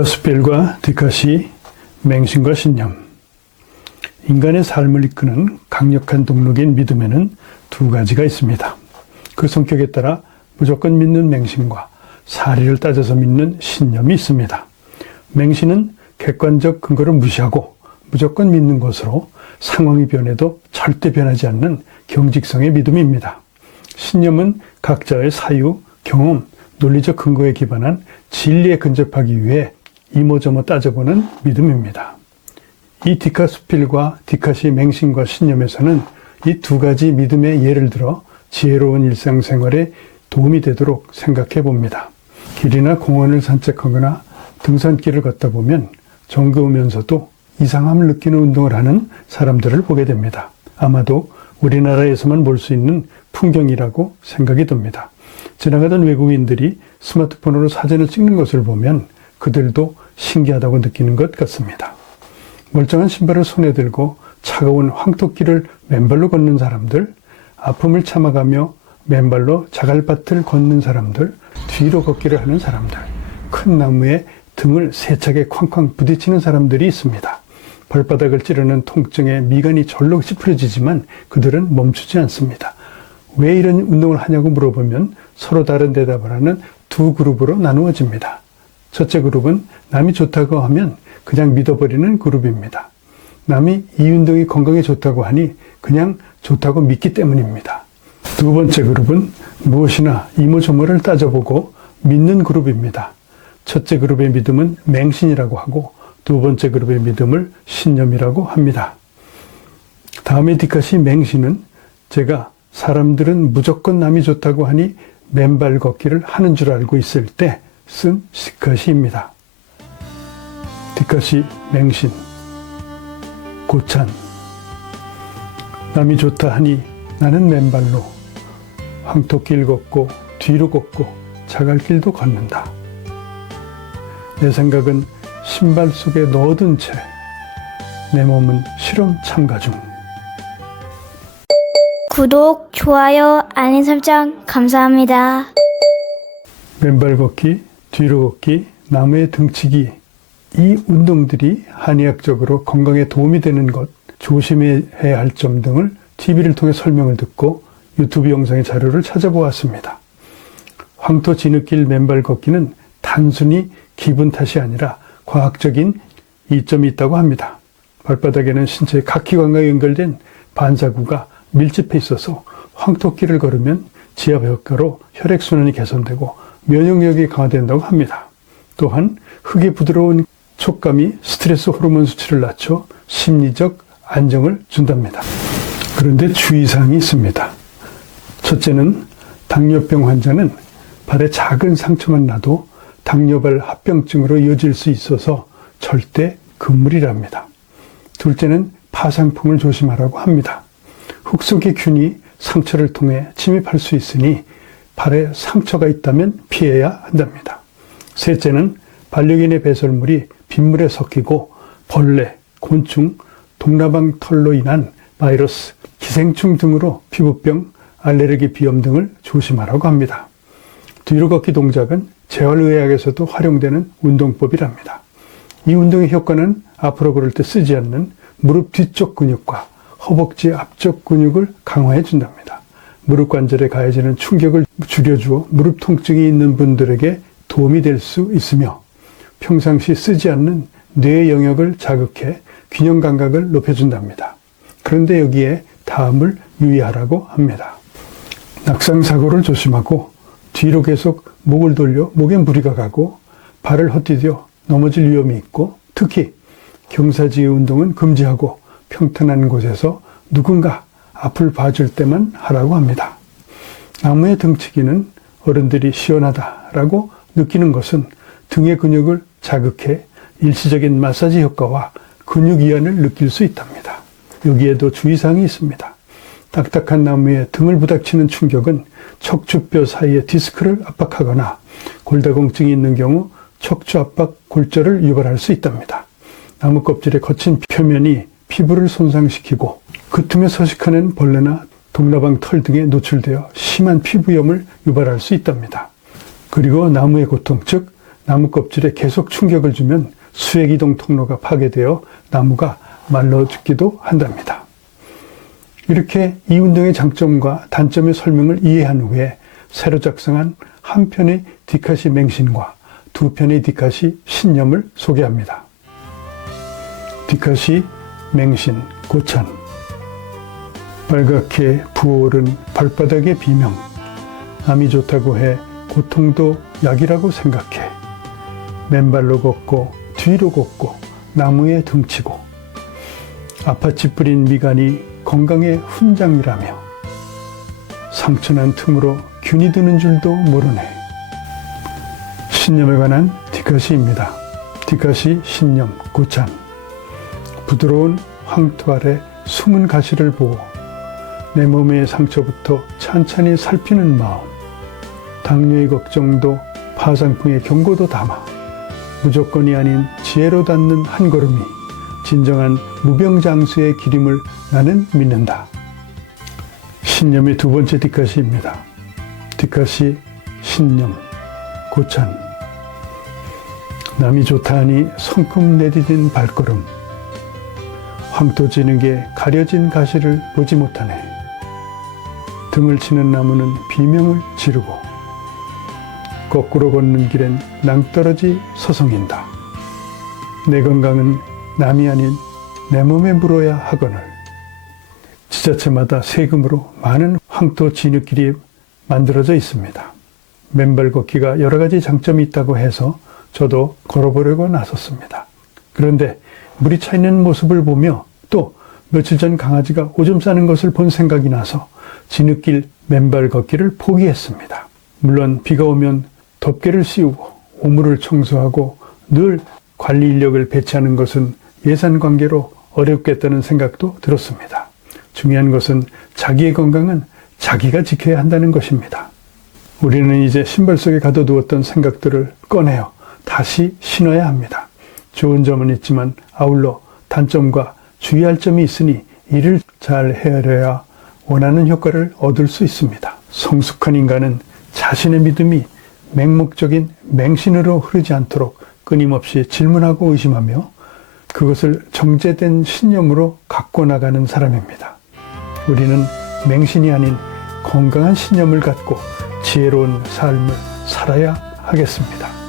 디카스필과 디카시, 맹신과 신념. 인간의 삶을 이끄는 강력한 동력인 믿음에는 두 가지가 있습니다. 그 성격에 따라 무조건 믿는 맹신과 사리를 따져서 믿는 신념이 있습니다. 맹신은 객관적 근거를 무시하고 무조건 믿는 것으로 상황이 변해도 절대 변하지 않는 경직성의 믿음입니다. 신념은 각자의 사유, 경험, 논리적 근거에 기반한 진리에 근접하기 위해 이모저모 따져보는 믿음입니다. 이 디카스필과 디카시 맹신과 신념에서는 이 두 가지 믿음의 예를 들어 지혜로운 일상생활에 도움이 되도록 생각해 봅니다. 길이나 공원을 산책하거나 등산길을 걷다 보면 정겨우면서도 이상함을 느끼는 운동을 하는 사람들을 보게 됩니다. 아마도 우리나라에서만 볼 수 있는 풍경이라고 생각이 듭니다. 지나가던 외국인들이 스마트폰으로 사진을 찍는 것을 보면 그들도 신기하다고 느끼는 것 같습니다. 멀쩡한 신발을 손에 들고 차가운 황토길을 맨발로 걷는 사람들, 아픔을 참아가며 맨발로 자갈밭을 걷는 사람들, 뒤로 걷기를 하는 사람들, 큰 나무에 등을 세차게 쾅쾅 부딪히는 사람들이 있습니다. 발바닥을 찌르는 통증에 미간이 절로 찌푸려지지만 그들은 멈추지 않습니다. 왜 이런 운동을 하냐고 물어보면 서로 다른 대답을 하는 두 그룹으로 나누어집니다. 첫째 그룹은 남이 좋다고 하면 그냥 믿어버리는 그룹입니다. 남이 이 운동이 건강에 좋다고 하니 그냥 좋다고 믿기 때문입니다. 두 번째 그룹은 무엇이나 이모저모를 따져보고 믿는 그룹입니다. 첫째 그룹의 믿음은 맹신이라고 하고 두 번째 그룹의 믿음을 신념이라고 합니다. 다음에 디카시 맹신은 제가 사람들은 무조건 남이 좋다고 하니 맨발 걷기를 하는 줄 알고 있을 때 쓴 디카시입니다. 디카시 맹신. 고찬. 남이 좋다 하니 나는 맨발로 황토길 걷고 뒤로 걷고 자갈길도 걷는다. 내 생각은 신발 속에 넣어둔 채 내 몸은 실험 참가 중. 구독, 좋아요, 알림 설정 감사합니다. 맨발 걷기, 뒤로 걷기, 나무에 등치기, 이 운동들이 한의학적으로 건강에 도움이 되는 것, 조심해야 할 점 등을 TV를 통해 설명을 듣고 유튜브 영상의 자료를 찾아보았습니다. 황토 진흙길 맨발 걷기는 단순히 기분 탓이 아니라 과학적인 이점이 있다고 합니다. 발바닥에는 신체의 각 기관과 연결된 반사구가 밀집해 있어서 황토길을 걸으면 지압 효과로 혈액순환이 개선되고 면역력이 강화된다고 합니다. 또한 흙의 부드러운 촉감이 스트레스 호르몬 수치를 낮춰 심리적 안정을 준답니다. 그런데 주의사항이 있습니다. 첫째는 당뇨병 환자는 발에 작은 상처만 나도 당뇨발 합병증으로 이어질 수 있어서 절대 금물이랍니다. 둘째는 파상풍을 조심하라고 합니다. 흙 속의 균이 상처를 통해 침입할 수 있으니 발에 상처가 있다면 피해야 한답니다. 셋째는 반려견의 배설물이 빗물에 섞이고 벌레, 곤충, 동나방 털로 인한 바이러스, 기생충 등으로 피부병, 알레르기 비염 등을 조심하라고 합니다. 뒤로 걷기 동작은 재활의학에서도 활용되는 운동법이랍니다. 이 운동의 효과는 앞으로 걸을 때 쓰지 않는 무릎 뒤쪽 근육과 허벅지 앞쪽 근육을 강화해 준답니다. 무릎 관절에 가해지는 충격을 줄여주어 무릎 통증이 있는 분들에게 도움이 될 수 있으며 평상시 쓰지 않는 뇌 영역을 자극해 균형 감각을 높여준답니다. 그런데 여기에 다음을 유의하라고 합니다. 낙상 사고를 조심하고 뒤로 계속 목을 돌려 목에 무리가 가고 발을 헛디뎌 넘어질 위험이 있고 특히 경사지의 운동은 금지하고 평탄한 곳에서 누군가 앞을 봐줄 때만 하라고 합니다. 나무에 등치기는 어른들이 시원하다라고 느끼는 것은 등의 근육을 자극해 일시적인 마사지 효과와 근육 이완을 느낄 수 있답니다. 여기에도 주의사항이 있습니다. 딱딱한 나무에 등을 부닥치는 충격은 척추뼈 사이의 디스크를 압박하거나 골다공증이 있는 경우 척추 압박 골절을 유발할 수 있답니다. 나무 껍질의 거친 표면이 피부를 손상시키고 그 틈에 서식하는 벌레나 동나방 털 등에 노출되어 심한 피부염을 유발할 수 있답니다. 그리고 나무의 고통, 즉 나무 껍질에 계속 충격을 주면 수액이동 통로가 파괴되어 나무가 말라 죽기도 한답니다. 이렇게 이 운동의 장점과 단점의 설명을 이해한 후에 새로 작성한 한 편의 디카시 맹신과 두 편의 디카시 신념을 소개합니다. 디카시 맹신 고찬. 빨갛게 부어오른 발바닥의 비명. 남이 좋다고 해 고통도 약이라고 생각해. 맨발로 걷고 뒤로 걷고 나무에 등치고 아파치 뿌린 미간이 건강의 훈장이라며 상처난 틈으로 균이 드는 줄도 모르네. 신념에 관한 디카시입니다. 디카시 신념 고찬. 부드러운 황토 아래 숨은 가시를 보고 내 몸의 상처부터 찬찬히 살피는 마음. 당뇨의 걱정도 파상풍의 경고도 담아 무조건이 아닌 지혜로 닿는 한 걸음이 진정한 무병장수의 길임을 나는 믿는다. 신념의 두 번째 디카시입니다. 디카시 신념 고찬. 남이 좋다 하니 성큼 내디딘 발걸음. 황토 진흙에 가려진 가시를 보지 못하네. 등을 치는 나무는 비명을 지르고 거꾸로 걷는 길엔 낭떠러지 서성인다. 내 건강은 남이 아닌 내 몸에 물어야 하거늘. 지자체마다 세금으로 많은 황토 진흙길이 만들어져 있습니다. 맨발 걷기가 여러 가지 장점이 있다고 해서 저도 걸어보려고 나섰습니다. 그런데 물이 차 있는 모습을 보며 또 며칠 전 강아지가 오줌 싸는 것을 본 생각이 나서 진흙길 맨발 걷기를 포기했습니다. 물론 비가 오면 덮개를 씌우고 오물을 청소하고 늘 관리 인력을 배치하는 것은 예산 관계로 어렵겠다는 생각도 들었습니다. 중요한 것은 자기의 건강은 자기가 지켜야 한다는 것입니다. 우리는 이제 신발 속에 가둬두었던 생각들을 꺼내어 다시 신어야 합니다. 좋은 점은 있지만 아울러 단점과 주의할 점이 있으니 이를 잘 헤아려야 원하는 효과를 얻을 수 있습니다. 성숙한 인간은 자신의 믿음이 맹목적인 맹신으로 흐르지 않도록 끊임없이 질문하고 의심하며 그것을 정제된 신념으로 갖고 나가는 사람입니다. 우리는 맹신이 아닌 건강한 신념을 갖고 지혜로운 삶을 살아야 하겠습니다.